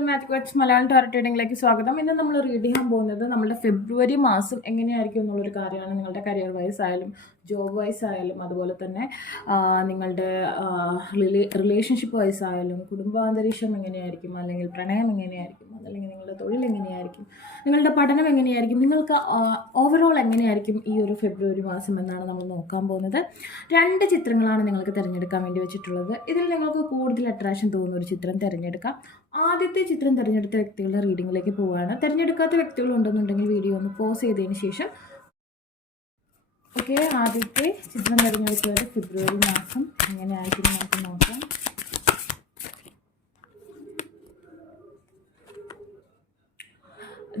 നമസ്കാരം. Magic words Malayalam tarot റീഡിംഗിലേക്ക് സ്വാഗതം. ഇന്ന് നമ്മൾ റീഡ് ചെയ്യാൻ പോകുന്നത് നമ്മുടെ ഫെബ്രുവരി മാസം എങ്ങനെയായിരിക്കും എന്നുള്ളൊരു കാര്യമാണ്. നിങ്ങളുടെ കരിയർ വൈസ് ആയാലും ജോബ് വൈസ് ആയാലും അതുപോലെ തന്നെ നിങ്ങളുടെ റിലേഷൻഷിപ്പ് വൈസ് ആയാലും കുടുംബാന്തരീക്ഷം എങ്ങനെയായിരിക്കും, അല്ലെങ്കിൽ പ്രണയം എങ്ങനെയായിരിക്കും, അതല്ലെങ്കിൽ നിങ്ങളുടെ തൊഴിൽ എങ്ങനെയായിരിക്കും, നിങ്ങളുടെ പഠനം എങ്ങനെയായിരിക്കും, നിങ്ങൾക്ക് ഓവറോൾ എങ്ങനെയായിരിക്കും ഈ ഒരു ഫെബ്രുവരി മാസം എന്നാണ് നമ്മൾ നോക്കാൻ പോകുന്നത്. 2 ചിത്രങ്ങളാണ് നിങ്ങൾക്ക് തിരഞ്ഞെടുക്കാൻ വേണ്ടി വെച്ചിട്ടുള്ളത്. ഇതിൽ നിങ്ങൾക്ക് കൂടുതൽ അട്രാക്ഷൻ തോന്നുന്ന ഒരു ചിത്രം തിരഞ്ഞെടുക്കാം. ആദ്യത്തെ ചിത്രം തിരഞ്ഞെടുത്ത വ്യക്തികളുടെ റീഡിങ്ങിലേക്ക് പോവുകയാണ്. തിരഞ്ഞെടുക്കാത്ത വ്യക്തികൾ ഉണ്ടെന്നുണ്ടെങ്കിൽ വീഡിയോ ഒന്ന് പോസ് ചെയ്തതിന് ശേഷം ആദ്യത്തെ ചിത്രം തിരഞ്ഞെടുത്തത് ഫെബ്രുവരി മാസം എങ്ങനെയായിരിക്കും നമുക്ക് നോക്കാം.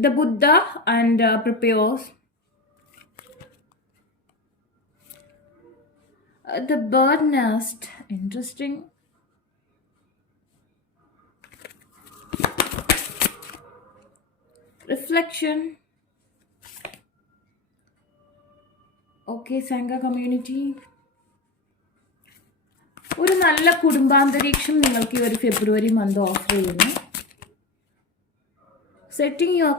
The Buddha and prepares. The bird nest. Interesting. Reflection. സംഘ കമ്മ്യൂണിറ്റി. ഒരു നല്ല കുടുംബാന്തരീക്ഷം നിങ്ങൾക്ക് ഈ ഒരു ഫെബ്രുവരി മന്ത് ഓഫർ ചെയ്യുന്നു. setting your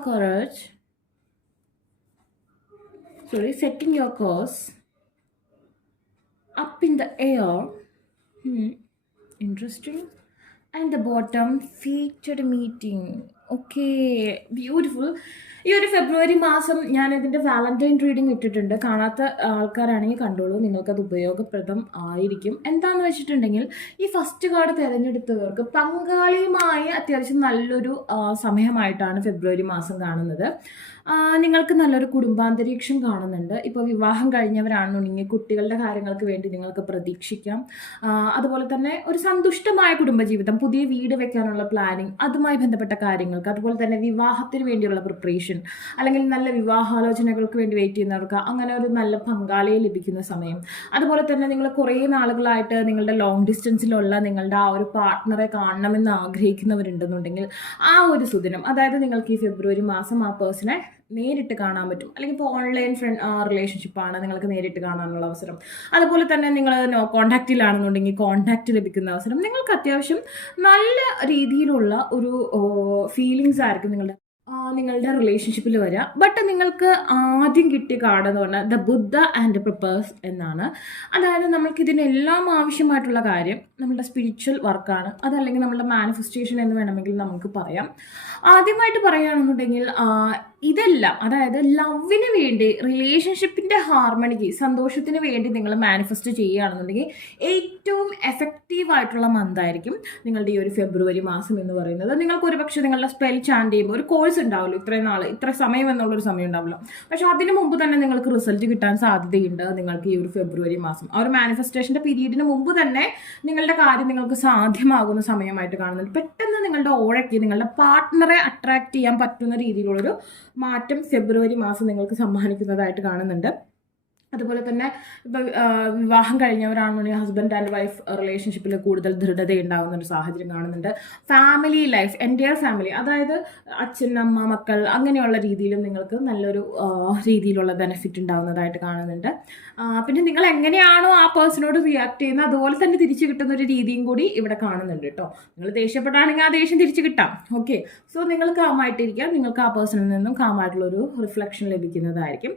course up in the air. Interesting. And the bottom, featured meeting. Beautiful. ഈ ഒരു ഫെബ്രുവരി മാസം ഞാൻ ഇതിൻ്റെ വാലന്റൈൻ റീഡിംഗ് ഇട്ടിട്ടുണ്ട്. കാണാത്ത ആൾക്കാരാണെങ്കിൽ കണ്ടോളൂ, നിങ്ങൾക്കത് ഉപയോഗപ്രദം ആയിരിക്കും. എന്താണെന്ന് വെച്ചിട്ടുണ്ടെങ്കിൽ ഈ ഫസ്റ്റ് കാർഡ് തിരഞ്ഞെടുത്തവർക്ക് പങ്കാളിയുമായി അത്യാവശ്യം നല്ലൊരു സമയമായിട്ടാണ് ഫെബ്രുവരി മാസം കാണുന്നത്. നിങ്ങൾക്ക് നല്ലൊരു കുടുംബാന്തരീക്ഷം കാണുന്നുണ്ട്. ഇപ്പോൾ വിവാഹം കഴിഞ്ഞവരാണെന്നുണ്ടെങ്കിൽ കുട്ടികളുടെ കാര്യങ്ങൾക്ക് വേണ്ടി നിങ്ങൾക്ക് പ്രതീക്ഷിക്കാം. അതുപോലെ തന്നെ ഒരു സന്തുഷ്ടമായ കുടുംബജീവിതം, പുതിയ വീട് വെക്കാനുള്ള പ്ലാനിങ്, അതുമായി ബന്ധപ്പെട്ട കാര്യങ്ങൾക്ക്, അതുപോലെ തന്നെ വിവാഹത്തിന് വേണ്ടിയുള്ള പ്രിപ്പറേഷൻ, അല്ലെങ്കിൽ നല്ല വിവാഹാലോചനകൾക്ക് വേണ്ടി വെയിറ്റ് ചെയ്യുന്നവർക്ക് അങ്ങനെ ഒരു നല്ല പങ്കാളിയെ ലഭിക്കുന്ന സമയം. അതുപോലെ തന്നെ നിങ്ങൾ കുറേ നാളുകളായിട്ട് നിങ്ങളുടെ ലോങ് ഡിസ്റ്റൻസിലുള്ള നിങ്ങളുടെ ആ ഒരു പാർട്ട്ണറെ കാണണമെന്ന് ആഗ്രഹിക്കുന്നവരുണ്ടെന്നുണ്ടെങ്കിൽ ആ ഒരു സുദിനം, അതായത് നിങ്ങൾക്ക് ഈ ഫെബ്രുവരി മാസം ആ പേഴ്സണെ നേരിട്ട് കാണാൻ പറ്റും. അല്ലെങ്കിൽ ഇപ്പോൾ ഓൺലൈൻ റിലേഷൻഷിപ്പാണ്, നിങ്ങൾക്ക് നേരിട്ട് കാണാനുള്ള അവസരം. അതുപോലെ തന്നെ നിങ്ങൾ കോൺടാക്റ്റിലാണെന്നുണ്ടെങ്കിൽ കോൺടാക്റ്റ് ലഭിക്കുന്ന അവസരം. നിങ്ങൾക്ക് അത്യാവശ്യം നല്ല രീതിയിലുള്ള ഒരു ഫീലിങ്സ് ആയിരിക്കും നിങ്ങളുടെ റിലേഷൻഷിപ്പിൽ വരിക. ബട്ട് നിങ്ങൾക്ക് ആദ്യം കിട്ടിയ കാർഡ് എന്ന് പറഞ്ഞാൽ ദ ബുദ്ധ ആൻഡ് പ്രിപ്പേഴ്സ് എന്നാണ്. അതായത് നമ്മൾക്ക് ഇതിനെല്ലാം ആവശ്യമായിട്ടുള്ള കാര്യം നമ്മുടെ സ്പിരിച്വൽ വർക്കാണ്, അതല്ലെങ്കിൽ നമ്മുടെ മാനിഫെസ്റ്റേഷൻ എന്ന് വേണമെങ്കിൽ നമുക്ക് പറയാം. ആദ്യമായിട്ട് പറയുകയാണെന്നുണ്ടെങ്കിൽ ഇതെല്ലാം, അതായത് ലവിന് വേണ്ടി, റിലേഷൻഷിപ്പിൻ്റെ ഹാർമണിക്ക്, സന്തോഷത്തിന് വേണ്ടി നിങ്ങൾ മാനിഫെസ്റ്റ് ചെയ്യുകയാണെന്നുണ്ടെങ്കിൽ ഏറ്റവും എഫക്റ്റീവായിട്ടുള്ള മന്തായിരിക്കും നിങ്ങളുടെ ഈ ഒരു ഫെബ്രുവരി മാസം എന്ന് പറയുന്നത്. നിങ്ങൾക്ക് ഒരുപക്ഷെ നിങ്ങളുടെ സ്പെൽ ചാൻറ്റ് ചെയ്യുമ്പോൾ ഒരു കോഴ്സ് ഉണ്ടാവുമല്ലോ, ഇത്രയും നാൾ ഇത്ര സമയം എന്നുള്ളൊരു സമയം ഉണ്ടാവില്ല. പക്ഷെ അതിന് മുമ്പ് തന്നെ നിങ്ങൾക്ക് റിസൾട്ട് കിട്ടാൻ സാധ്യതയുണ്ട്. നിങ്ങൾക്ക് ഈ ഒരു ഫെബ്രുവരി മാസം ആ ഒരു മാനിഫെസ്റ്റേഷൻ്റെ പീരീഡിന് മുമ്പ് തന്നെ നിങ്ങളുടെ കാര്യം നിങ്ങൾക്ക് സാധ്യമാകുന്ന സമയമായിട്ട് കാണുന്നുണ്ട്. പെട്ടെന്ന് നിങ്ങളുടെ ഓഴയ്ക്ക് നിങ്ങളുടെ പാർട്ട്ണറെ അട്രാക്ട് ചെയ്യാൻ പറ്റുന്ന രീതിയിലുള്ളൊരു മാറ്റം ഫെബ്രുവരി മാസം നിങ്ങൾക്ക് സമ്മാനിക്കുന്നതായിട്ട് കാണുന്നുണ്ട്. അതുപോലെ തന്നെ ഇപ്പോൾ വിവാഹം കഴിഞ്ഞവരാണെന്നുണ്ടെങ്കിൽ ഹസ്ബൻഡ് ആൻഡ് വൈഫ് റിലേഷൻഷിപ്പിൽ കൂടുതൽ ദൃഢത ഉണ്ടാകുന്ന ഒരു സാഹചര്യം കാണുന്നുണ്ട്. ഫാമിലി ലൈഫ്, എൻ്റയർ ഫാമിലി, അതായത് അച്ഛൻ, അമ്മ, മക്കൾ, അങ്ങനെയുള്ള രീതിയിലും നിങ്ങൾക്ക് നല്ലൊരു രീതിയിലുള്ള ബെനിഫിറ്റ് ഉണ്ടാകുന്നതായിട്ട് കാണുന്നുണ്ട്. പിന്നെ നിങ്ങൾ എങ്ങനെയാണോ ആ പേഴ്സണോട് റിയാക്ട് ചെയ്യുന്നത് അതുപോലെ തന്നെ തിരിച്ചു കിട്ടുന്ന ഒരു രീതിയും കൂടി ഇവിടെ കാണുന്നുണ്ട് കേട്ടോ. നിങ്ങൾ ദേഷ്യപ്പെട്ടാണെങ്കിൽ ആ ദേഷ്യം തിരിച്ചു കിട്ടാം. സോ നിങ്ങൾ കാമായിട്ടിരിക്കുക, നിങ്ങൾക്ക് ആ പേഴ്സണിൽ നിന്നും കാമായിട്ടുള്ളൊരു റിഫ്ലക്ഷൻ ലഭിക്കുന്നതായിരിക്കും.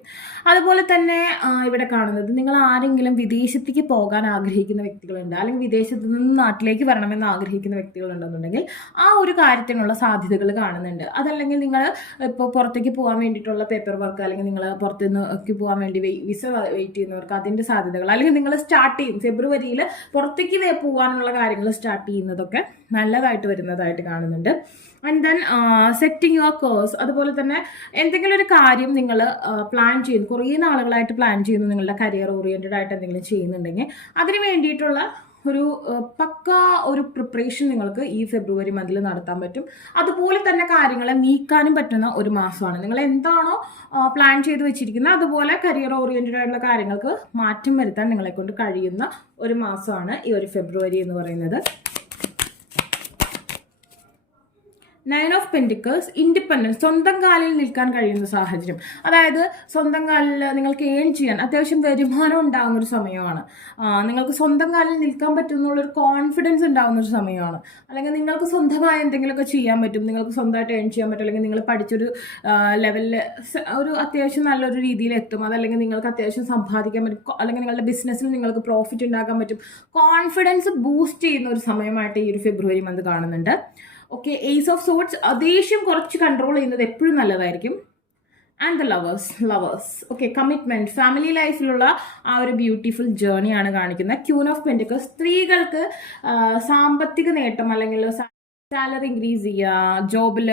അതുപോലെ തന്നെ ഇവിടെ കാണുന്നത്, നിങ്ങൾ ആരെങ്കിലും വിദേശത്തേക്ക് പോകാൻ ആഗ്രഹിക്കുന്ന വ്യക്തികളുണ്ട്, അല്ലെങ്കിൽ വിദേശത്ത് നിന്ന് നാട്ടിലേക്ക് വരണമെന്ന് ആഗ്രഹിക്കുന്ന വ്യക്തികളുണ്ടെന്നുണ്ടെങ്കിൽ ആ ഒരു കാര്യത്തിനുള്ള സാധ്യതകൾ കാണുന്നുണ്ട്. അതല്ലെങ്കിൽ നിങ്ങൾ ഇപ്പോൾ പുറത്തേക്ക് പോകാൻ വേണ്ടിയിട്ടുള്ള പേപ്പർ വർക്ക്, അല്ലെങ്കിൽ നിങ്ങൾ പുറത്തുനിന്ന് പോകാൻ വേണ്ടി വിസ വെയിറ്റ് ചെയ്യുന്നവർക്ക് അതിൻ്റെ സാധ്യതകൾ, അല്ലെങ്കിൽ നിങ്ങൾ സ്റ്റാർട്ട് ചെയ്യും ഫെബ്രുവരിയിൽ പുറത്തേക്ക് പോകാനുള്ള കാര്യങ്ങൾ സ്റ്റാർട്ട് ചെയ്യുന്നതൊക്കെ നല്ലതായിട്ട് വരുന്നതായിട്ട് കാണുന്നുണ്ട്. And then setting your course, അതുപോലെ തന്നെ എന്തെങ്കിലും ഒരു കാര്യം നിങ്ങൾ പ്ലാൻ ചെയ്യുന്നു, കുറേ നാളുകളായിട്ട് പ്ലാൻ ചെയ്യുന്നു, നിങ്ങളുടെ കരിയർ ഓറിയൻറ്റഡ് ആയിട്ട് എന്തെങ്കിലും ചെയ്യുന്നുണ്ടെങ്കിൽ അതിന് വേണ്ടിയിട്ടുള്ള ഒരു പക്ക ഒരു പ്രിപ്പറേഷൻ നിങ്ങൾക്ക് ഈ ഫെബ്രുവരി മന്തിൽ നടത്താൻ പറ്റും. അതുപോലെ തന്നെ കാര്യങ്ങളെ നീക്കാനും പറ്റുന്ന ഒരു മാസമാണ്. നിങ്ങൾ എന്താണോ പ്ലാൻ ചെയ്ത് വെച്ചിരിക്കുന്നത് അതുപോലെ കരിയർ ഓറിയൻറ്റഡ് ആയിട്ടുള്ള കാര്യങ്ങൾക്ക് മാറ്റം വരുത്താൻ നിങ്ങളെ കൊണ്ട് കഴിയുന്ന ഒരു മാസമാണ് ഈ ഒരു ഫെബ്രുവരി എന്ന് പറയുന്നത്. നയൻ ഓഫ് പെൻറ്റിക്കിൾസ്, ഇൻഡിപെൻഡൻസ്, സ്വന്തം കാലിൽ നിൽക്കാൻ കഴിയുന്ന സാഹചര്യം. അതായത് സ്വന്തം കാലിൽ നിങ്ങൾക്ക് ഏൺ ചെയ്യാൻ അത്യാവശ്യം വരുമാനം ഉണ്ടാകുന്ന ഒരു സമയമാണ്. നിങ്ങൾക്ക് സ്വന്തം കാലിൽ നിൽക്കാൻ പറ്റുന്നുള്ളൊരു കോൺഫിഡൻസ് ഉണ്ടാകുന്ന ഒരു സമയമാണ്. അല്ലെങ്കിൽ നിങ്ങൾക്ക് സ്വന്തമായി എന്തെങ്കിലുമൊക്കെ ചെയ്യാൻ പറ്റും, നിങ്ങൾക്ക് സ്വന്തമായിട്ട് ഏൺ ചെയ്യാൻ പറ്റും, അല്ലെങ്കിൽ നിങ്ങൾ പഠിച്ചൊരു ലെവലിൽ ഒരു അത്യാവശ്യം നല്ലൊരു രീതിയിൽ എത്തും, അതല്ലെങ്കിൽ നിങ്ങൾക്ക് അത്യാവശ്യം സമ്പാദിക്കാൻ പറ്റും, അല്ലെങ്കിൽ നിങ്ങളുടെ ബിസിനസ്സിൽ നിങ്ങൾക്ക് പ്രോഫിറ്റ് ഉണ്ടാക്കാൻ പറ്റും. കോൺഫിഡൻസ് ബൂസ്റ്റ് ചെയ്യുന്ന ഒരു സമയമായിട്ട് ഈ ഒരു ഫെബ്രുവരി മന്ത് കാണുന്നുണ്ട്. ഓക്കെ, ഏസ് ഓഫ് സോർട്സ്, ദേഷ്യം കുറച്ച് കൺട്രോൾ ചെയ്യുന്നത് എപ്പോഴും നല്ലതായിരിക്കും. And the lovers okay, commitment, family ലൈഫിലുള്ള ആ ഒരു ബ്യൂട്ടിഫുൾ ജേർണിയാണ് കാണിക്കുന്നത്. ക്യൂൻ ഓഫ് പെൻറ്റിക്കിൾസ്, സ്ത്രീകൾക്ക് സാമ്പത്തിക നേട്ടം അല്ലെങ്കിൽ സാലറി ഇൻക്രീസ് ചെയ്യുക, ജോബിൽ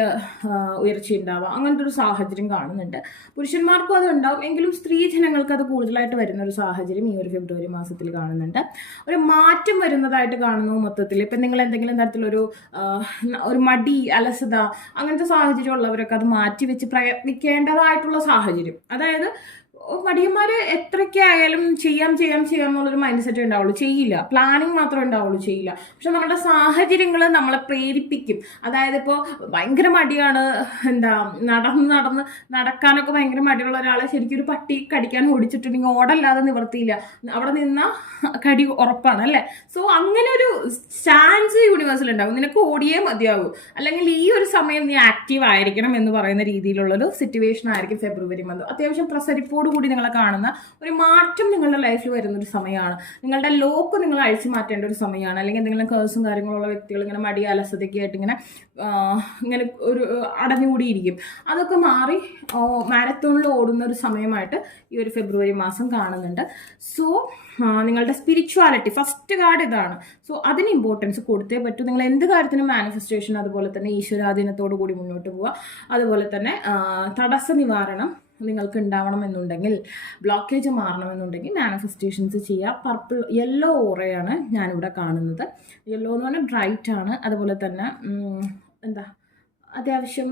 ഉയർച്ച ഉണ്ടാവുക, അങ്ങനത്തെ ഒരു സാഹചര്യം കാണുന്നുണ്ട്. പുരുഷന്മാർക്കും അത് ഉണ്ടാവും, എങ്കിലും സ്ത്രീ ജനങ്ങൾക്ക് അത് കൂടുതലായിട്ട് വരുന്ന ഒരു സാഹചര്യം ഈ ഒരു ഫെബ്രുവരി മാസത്തിൽ കാണുന്നുണ്ട്. ഒരു മാറ്റം വരുന്നതായിട്ട് കാണുന്നു മൊത്തത്തിൽ. ഇപ്പം നിങ്ങൾ എന്തെങ്കിലും തരത്തിലൊരു മടി, അലസത, അങ്ങനത്തെ സാഹചര്യം ഉള്ളവരൊക്കെ അത് മാറ്റി വെച്ച് പ്രയത്നിക്കേണ്ടതായിട്ടുള്ള സാഹചര്യം. അതായത് മടിയന്മാര് എത്രയൊക്കെ ആയാലും ചെയ്യാം എന്നുള്ളൊരു മൈൻഡ് സെറ്റ് ഉണ്ടാവുള്ളൂ, ചെയ്യില്ല. പ്ലാനിങ് മാത്രമേ ഉണ്ടാവുള്ളൂ, ചെയ്യില്ല. പക്ഷെ നമ്മുടെ സാഹചര്യങ്ങൾ നമ്മളെ പ്രേരിപ്പിക്കും. അതായത് ഇപ്പോൾ ഭയങ്കര മടിയാണ്, നടക്കാനൊക്കെ ഭയങ്കര മടിയുള്ള ഒരാളെ ശരിക്കും ഒരു പട്ടി കടിക്കാൻ ഓടിച്ചിട്ടുണ്ടെങ്കിൽ ഓടല്ലാതെ നിവർത്തിയില്ല, അവിടെ നിന്ന കടി ഉറപ്പാണ് അല്ലേ. സോ അങ്ങനെ ഒരു ചാൻസ് യൂണിവേഴ്സിൽ ഉണ്ടാകും. നിനക്ക് ഓടിയേ മതിയാകും, അല്ലെങ്കിൽ ഈ ഒരു സമയം നീ ആക്റ്റീവ് ആയിരിക്കണം എന്ന് പറയുന്ന രീതിയിലുള്ളൊരു സിറ്റുവേഷൻ ആയിരിക്കും ഫെബ്രുവരി മന്ത്. അത്യാവശ്യം പ്രസരിപ്പോട് കൂടി നിങ്ങളെ കാണുന്ന ഒരു മാറ്റം നിങ്ങളുടെ ലൈഫിൽ വരുന്ന ഒരു സമയമാണ്. നിങ്ങളുടെ ലോക്ക് നിങ്ങൾ അഴിച്ചു മാറ്റേണ്ട ഒരു സമയമാണ്. അല്ലെങ്കിൽ എന്തെങ്കിലും കേഴ്സും കാര്യങ്ങളുള്ള വ്യക്തികൾ ഇങ്ങനെ മടി, അലസതയൊക്കെ ആയിട്ട് ഇങ്ങനെ ഒരു അടഞ്ഞുകൂടിയിരിക്കും. അതൊക്കെ മാറി മാരത്തോണിൽ ഓടുന്ന ഒരു സമയമായിട്ട് ഈ ഒരു ഫെബ്രുവരി മാസം കാണുന്നുണ്ട്. സോ നിങ്ങളുടെ സ്പിരിച്വാലിറ്റി, ഫസ്റ്റ് കാർഡ് ഇതാണ്. സോ അതിന് ഇമ്പോർട്ടൻസ് കൊടുത്തേ പറ്റൂ. നിങ്ങൾ എന്ത് കാര്യത്തിനും മാനിഫെസ്റ്റേഷൻ, അതുപോലെ തന്നെ ഈശ്വരാധീനത്തോടു കൂടി മുന്നോട്ട് പോവുക. അതുപോലെ തന്നെ തടസ്സ നിവാരണം നിങ്ങൾക്ക് ഉണ്ടാവണമെന്നുണ്ടെങ്കിൽ, ബ്ലോക്കേജ് മാറണമെന്നുണ്ടെങ്കിൽ മാനിഫെസ്റ്റേഷൻസ് ചെയ്യുക. യെല്ലോ ഓറയാണ് ഞാനിവിടെ കാണുന്നത്. യെല്ലോ എന്ന് പറഞ്ഞാൽ ബ്രൈറ്റ് ആണ്. അതുപോലെ തന്നെ അത്യാവശ്യം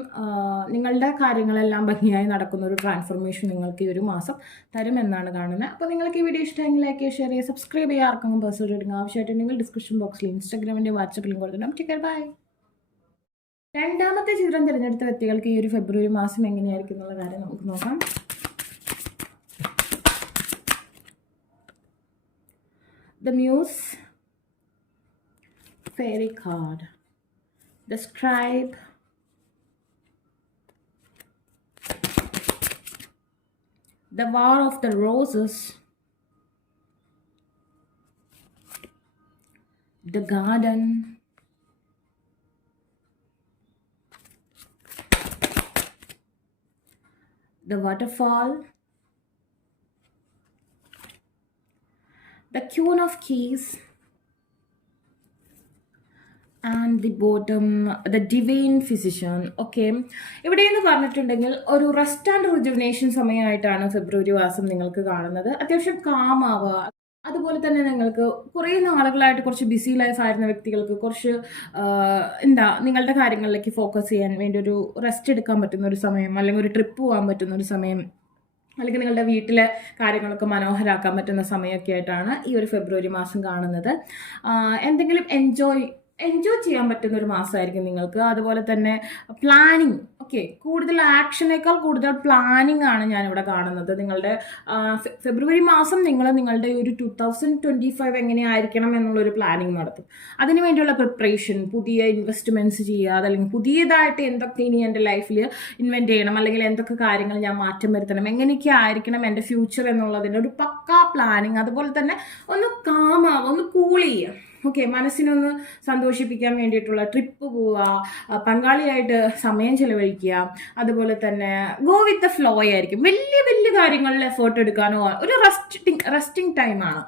നിങ്ങളുടെ കാര്യങ്ങളെല്ലാം ഭംഗിയായി നടക്കുന്ന ഒരു ട്രാൻസ്ഫോർമേഷൻ നിങ്ങൾക്ക് ഈ ഒരു മാസം തരുമെന്നാണ് കാണുന്നത്. അപ്പോൾ നിങ്ങൾക്ക് ഈ വീഡിയോ ഇഷ്ടമെങ്കിൽ ലൈക്ക് ചെയ്യുക, ഷെയർ ചെയ്യുക, സബ്സ്ക്രൈബ് ചെയ്യുക. ആർക്കെങ്കിലും പേഴ്സണൽ റീഡിംഗ് ആവശ്യമായിട്ടുണ്ടെങ്കിൽ ഡിസ്ക്രിപ്ഷൻ ബോക്സിൽ ഇൻസ്റ്റാഗ്രാമിൻ്റെ വാട്സപ്പ് ലിങ്ക് കൊടുത്തിട്ടുണ്ട്. Take care, bye. രണ്ടാമത്തെ ചിത്രം തിരഞ്ഞെടുത്ത വ്യക്തികൾക്ക് ഈ ഒരു ഫെബ്രുവരി മാസം എങ്ങനെയായിരിക്കും എന്നുള്ള കാര്യം നമുക്ക് നോക്കാം. The Muse, Fairy card, the Scribe, the War of the Roses, the Garden, the Waterfall, the Queen of Keys, and the bottom, the Divine Physician. Okay, ഇവിടെ എന്ന് പറഞ്ഞിട്ടുണ്ടെങ്കിൽ ഒരു റെസ്റ്റ് ആൻഡ് റിജുവിനേഷൻ സമയമായിട്ടാണ് ഫെബ്രുവരി മാസം നിങ്ങൾക്ക് കാണുന്നത്. അത്യാവശ്യം കാം ആവുക, അതുപോലെ തന്നെ നിങ്ങൾക്ക് കുറേ നാളുകളായിട്ട് കുറച്ച് ബിസി ലൈഫ് ആയിരുന്ന വ്യക്തികൾക്ക് കുറച്ച് നിങ്ങളുടെ കാര്യങ്ങളിലേക്ക് ഫോക്കസ് ചെയ്യാൻ വേണ്ടി ഒരു റെസ്റ്റ് എടുക്കാൻ പറ്റുന്ന ഒരു സമയം, അല്ലെങ്കിൽ ഒരു ട്രിപ്പ് പോകാൻ പറ്റുന്ന ഒരു സമയം, അല്ലെങ്കിൽ നിങ്ങളുടെ വീട്ടിലെ കാര്യങ്ങളൊക്കെ മനോഹരമാക്കാൻ പറ്റുന്ന സമയമൊക്കെ ആയിട്ടാണ് ഈ ഒരു ഫെബ്രുവരി മാസം കാണുന്നത്. എന്തെങ്കിലും എൻജോയ് ചെയ്യാൻ പറ്റുന്ന ഒരു മാസമായിരിക്കും നിങ്ങൾക്ക്. അതുപോലെ തന്നെ പ്ലാനിങ്, ഓക്കെ, കൂടുതൽ ആക്ഷനേക്കാൾ കൂടുതൽ പ്ലാനിങ് ആണ് ഞാനിവിടെ കാണുന്നത്. നിങ്ങളുടെ ഫെബ്രുവരി മാസം നിങ്ങളുടെ ഒരു 2025 എങ്ങനെയായിരിക്കണം എന്നുള്ളൊരു പ്ലാനിങ് നടത്തും. അതിനു വേണ്ടിയുള്ള പ്രിപ്പറേഷൻ, പുതിയ ഇൻവെസ്റ്റ്മെൻറ്റ്സ് ചെയ്യുക, അതല്ലെങ്കിൽ പുതിയതായിട്ട് എന്തൊക്കെ ഇനി എൻ്റെ ലൈഫിൽ ഇൻവെൻറ്റ് ചെയ്യണം, അല്ലെങ്കിൽ എന്തൊക്കെ കാര്യങ്ങൾ ഞാൻ മാറ്റം വരുത്തണം, എങ്ങനെയൊക്കെ ആയിരിക്കണം എൻ്റെ ഫ്യൂച്ചർ എന്നുള്ളതിൻ്റെ ഒരു പക്കാ പ്ലാനിങ്. അതുപോലെ തന്നെ ഒന്ന് കാമാവുക, ഒന്ന് കൂൾ ചെയ്യുക. ഓക്കെ, മനസ്സിനൊന്ന് സന്തോഷിപ്പിക്കാൻ വേണ്ടിയിട്ടുള്ള ട്രിപ്പ് പോവുക, പങ്കാളിയായിട്ട് സമയം ചെലവഴിക്കുക. അതുപോലെ തന്നെ ഗോ വിത്ത് ദ ഫ്ലോ ആയിരിക്കും. വലിയ കാര്യങ്ങളിൽ എഫേർട്ട് എടുക്കാനോ, ഒരു റെസ്റ്റിംഗ് ടൈമാണ്.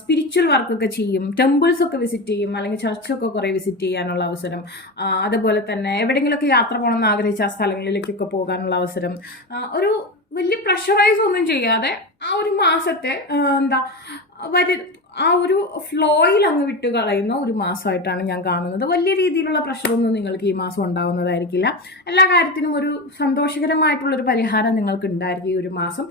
സ്പിരിച്വൽ വർക്കൊക്കെ ചെയ്യും, ടെമ്പിൾസ് ഒക്കെ വിസിറ്റ് ചെയ്യും, അല്ലെങ്കിൽ ചർച്ചൊക്കെ കുറേ വിസിറ്റ് ചെയ്യാനുള്ള അവസരം. അതുപോലെ തന്നെ എവിടെയെങ്കിലുമൊക്കെ യാത്ര പോകണമെന്ന് ആഗ്രഹിച്ച ആ സ്ഥലങ്ങളിലേക്കൊക്കെ പോകാനുള്ള അവസരം. ഒരു വലിയ പ്രഷറൈസ് ഒന്നും ചെയ്യാതെ ആ ഒരു മാസത്തെ ആ ഒരു ഫ്ലോയിൽ അങ്ങ് വിട്ട് കളയുന്ന ഒരു മാസമായിട്ടാണ് ഞാൻ കാണുന്നത്. വലിയ രീതിയിലുള്ള പ്രഷറൊന്നും നിങ്ങൾക്ക് ഈ മാസം ഉണ്ടാവുന്നതായിരിക്കില്ല. എല്ലാ കാര്യത്തിനും ഒരു സന്തോഷകരമായിട്ടുള്ളൊരു പരിഹാരം നിങ്ങൾക്ക് ഉണ്ടായിരിക്കും ഈ ഒരു മാസം.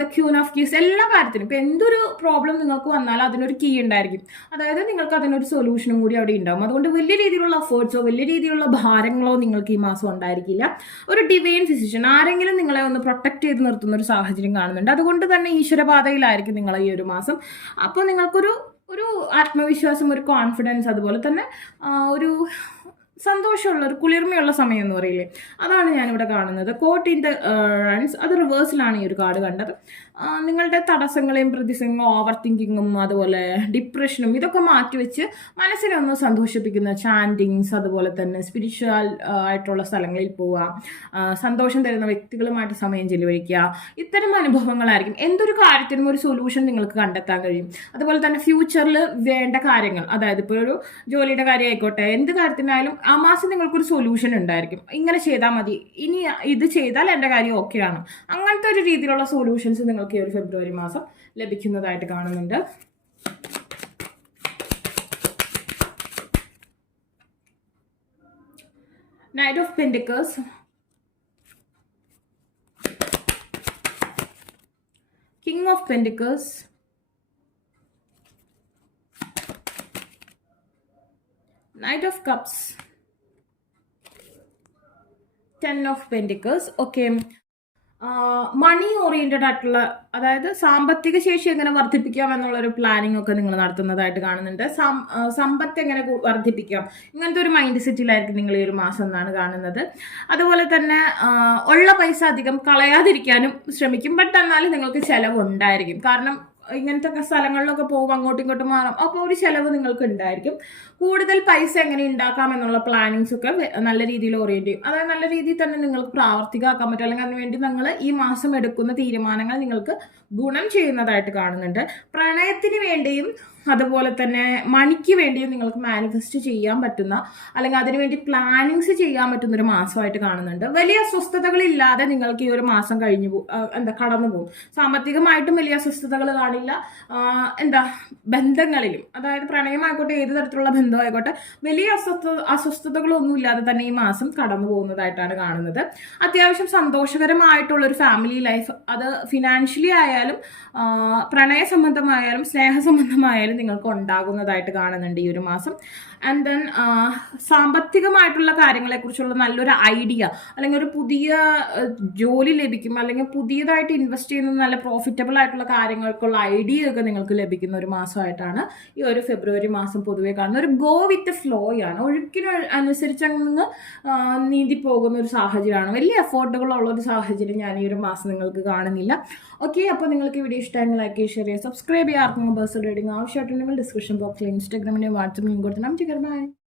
ദ ക്യൂൻ ഓഫ് കീസ് എല്ലാ കാര്യത്തിനും ഇപ്പം എന്തൊരു പ്രോബ്ലം നിങ്ങൾക്ക് വന്നാലും അതിനൊരു കീ ഉണ്ടായിരിക്കും. അതായത് നിങ്ങൾക്ക് അതിനൊരു സൊല്യൂഷനും കൂടി അവിടെ ഉണ്ടാവും. അതുകൊണ്ട് വലിയ രീതിയിലുള്ള എഫേർട്സോ വലിയ രീതിയിലുള്ള ഭാരങ്ങളോ നിങ്ങൾക്ക് ഈ മാസം ഉണ്ടായിരിക്കില്ല. ഒരു ഡിവൈൻ ഫിസിഷ്യൻ ആരെങ്കിലും നിങ്ങളെ ഒന്ന് പ്രൊട്ടക്ട് ചെയ്ത് നിർത്തുന്ന ഒരു സാഹചര്യം കാണുന്നുണ്ട്. അതുകൊണ്ട് തന്നെ ഈശ്വരപാതയിലായിരിക്കും നിങ്ങൾ ഈ ഒരു മാസം. അപ്പോൾ നിങ്ങൾക്കൊരു ആത്മവിശ്വാസം, ഒരു കോൺഫിഡൻസ്, അതുപോലെ തന്നെ ഒരു സന്തോഷമുള്ള ഒരു കുളിർമയുള്ള സമയം എന്ന് പറയില്ലേ, അതാണ് ഞാനിവിടെ കാണുന്നത്. കോട്ട് ഇൻ ദ റൺസ്, അത് റിവേഴ്സിലാണ് ഈ ഒരു കാർഡ് കണ്ടത്. നിങ്ങളുടെ തടസ്സങ്ങളെയും പ്രതിസന്ധികളും ഓവർ തിങ്കിങ്ങും അതുപോലെ ഡിപ്രഷനും ഇതൊക്കെ മാറ്റിവെച്ച് മനസ്സിനെ ഒന്ന് സന്തോഷിപ്പിക്കുന്ന ചാൻറ്റിങ്സ്, അതുപോലെ തന്നെ സ്പിരിച്വൽ ആയിട്ടുള്ള സ്ഥലങ്ങളിൽ പോവുക, സന്തോഷം തരുന്ന വ്യക്തികളുമായിട്ട് സമയം ചെലവഴിക്കുക, ഇത്തരം അനുഭവങ്ങളായിരിക്കും. എന്തൊരു കാര്യത്തിനും ഒരു സൊല്യൂഷൻ നിങ്ങൾക്ക് കണ്ടെത്താൻ കഴിയും. അതുപോലെ തന്നെ ഫ്യൂച്ചറിൽ വേണ്ട കാര്യങ്ങൾ, അതായത് ഇപ്പോൾ ഒരു ജോലിയുടെ കാര്യം ആയിക്കോട്ടെ, എന്ത് കാര്യത്തിനായാലും ആ മാസം നിങ്ങൾക്കൊരു സൊല്യൂഷൻ ഉണ്ടായിരിക്കും. ഇങ്ങനെ ചെയ്താൽ മതി, ഇനി ഇത് ചെയ്താൽ എൻ്റെ കാര്യം ഓക്കെയാണ്, അങ്ങനത്തെ ഒരു രീതിയിലുള്ള സൊല്യൂഷൻസ് നിങ്ങൾക്ക് ഈ ഒരു ഫെബ്രുവരി മാസം ലഭിക്കുന്നതായിട്ട് കാണുന്നുണ്ട്. Knight of pentacles, king of pentacles, knight of cups, 10 of pentacles. Okay, money oriented ആയിട്ടുള്ള, അതായത് സാമ്പത്തിക ശേഷി എങ്ങനെ വർദ്ധിപ്പിക്കാം എന്നുള്ളൊരു പ്ലാനിങ് ഒക്കെ നിങ്ങൾ നടത്തുന്നതായിട്ട് കാണുന്നുണ്ട്. സമ്പത്ത് എങ്ങനെ വർദ്ധിപ്പിക്കാം, ഇങ്ങനത്തെ ഒരു മൈൻഡ് സെറ്റിലായിരിക്കും നിങ്ങൾ ഈ ഒരു മാസം എന്നാണ് കാണുന്നത്. അതുപോലെ തന്നെ ഉള്ള പൈസ അധികം കളയാതിരിക്കാനും ശ്രമിക്കും. ബട്ട് എന്നാലും നിങ്ങൾക്ക് ചിലവുണ്ടായിരിക്കും. കാരണം ഇങ്ങനത്തെ സ്ഥലങ്ങളിലൊക്കെ പോകും, അങ്ങോട്ടും ഇങ്ങോട്ടും മാറാം, അപ്പോൾ ഒരു ചിലവ് നിങ്ങൾക്ക് ഉണ്ടായിരിക്കും. കൂടുതൽ പൈസ എങ്ങനെ ഉണ്ടാക്കാം എന്നുള്ള പ്ലാനിങ്സ് ഒക്കെ നല്ല രീതിയിൽ ഓറിയന്റ് ചെയ്യും. അതായത് നല്ല രീതിയിൽ തന്നെ നിങ്ങൾക്ക് പ്രാവർത്തികമാക്കാൻ പറ്റും, അല്ലെങ്കിൽ അതിനുവേണ്ടി നിങ്ങൾ ഈ മാസം എടുക്കുന്ന തീരുമാനങ്ങൾ നിങ്ങൾക്ക് ഗുണം ചെയ്യുന്നതായിട്ട് കാണുന്നുണ്ട്. പ്രണയത്തിന് വേണ്ടിയും അതുപോലെ തന്നെ മണിക്ക് വേണ്ടിയും നിങ്ങൾക്ക് മാനിഫെസ്റ്റ് ചെയ്യാൻ പറ്റുന്ന, അല്ലെങ്കിൽ അതിനുവേണ്ടി പ്ലാനിങ്സ് ചെയ്യാൻ പറ്റുന്ന ഒരു മാസമായിട്ട് കാണുന്നുണ്ട്. വലിയ അസ്വസ്ഥതകളില്ലാതെ നിങ്ങൾക്ക് ഈ ഒരു മാസം കടന്നു പോകും. സാമ്പത്തികമായിട്ടും വലിയ അസ്വസ്ഥതകൾ കാണില്ല. ബന്ധങ്ങളിലും, അതായത് പ്രണയമായിക്കോട്ടെ, ഏത് തരത്തിലുള്ള ബന്ധമായിക്കോട്ടെ, വലിയ അസ്വസ്ഥതകളൊന്നും ഇല്ലാതെ തന്നെ ഈ മാസം കടന്നു പോകുന്നതായിട്ടാണ് കാണുന്നത്. അത്യാവശ്യം സന്തോഷകരമായിട്ടുള്ള ഒരു ഫാമിലി ലൈഫ്, അത് ഫിനാൻഷ്യലി ആയാലും പ്രണയ സംബന്ധമായാലും സ്നേഹ സംബന്ധമായാലും നിങ്ങൾക്ക് ഉണ്ടാകുന്നതായിട്ട് കാണുന്നുണ്ട് ഈ ഒരു മാസം. ആൻഡ് ദെൻ സാമ്പത്തികമായിട്ടുള്ള കാര്യങ്ങളെക്കുറിച്ചുള്ള നല്ലൊരു ഐഡിയ, അല്ലെങ്കിൽ ഒരു പുതിയ ജോലി ലഭിക്കും, അല്ലെങ്കിൽ പുതിയതായിട്ട് ഇൻവെസ്റ്റ് ചെയ്യുന്ന നല്ല പ്രോഫിറ്റബിൾ ആയിട്ടുള്ള കാര്യങ്ങൾക്കുള്ള ഐഡിയ ഒക്കെ നിങ്ങൾക്ക് ലഭിക്കുന്ന ഒരു മാസമായിട്ടാണ് ഈ ഒരു ഫെബ്രുവരി മാസം പൊതുവെ കാണുന്നത്. ഒരു ഗോ വിത്ത് ഫ്ലോ ആണ്, ഒഴുക്കിന് അനുസരിച്ച് അങ്ങ് നീന്തി പോകുന്ന ഒരു സാഹചര്യമാണ്. വലിയ എഫോർട്ടുകളുള്ള ഒരു സാഹചര്യം ഞാൻ ഈ ഒരു മാസം നിങ്ങൾക്ക് കാണുന്നില്ല. ഓക്കെ, അപ്പോൾ നിങ്ങൾക്ക് വീഡിയോ ഇഷ്ടമെങ്കിൽ ലൈക്ക് ചെയ്യുക, ഷെയർ ചെയ്യുക, സബ്സ്ക്രൈബ് ചെയ്യുക. ആർക്കും പേഴ്സണൽ റീഡിംഗ് ആവശ്യമായിട്ടുണ്ടെങ്കിൽ ഡിസ്ക്രിപ്ഷൻ ബോക്സിൽ ഇൻസ്റ്റാഗ്രാമിൻ്റെയും വാട്സപ്പിൻ്റെയും കൊടുത്ത് നമുക്ക് ബൈ.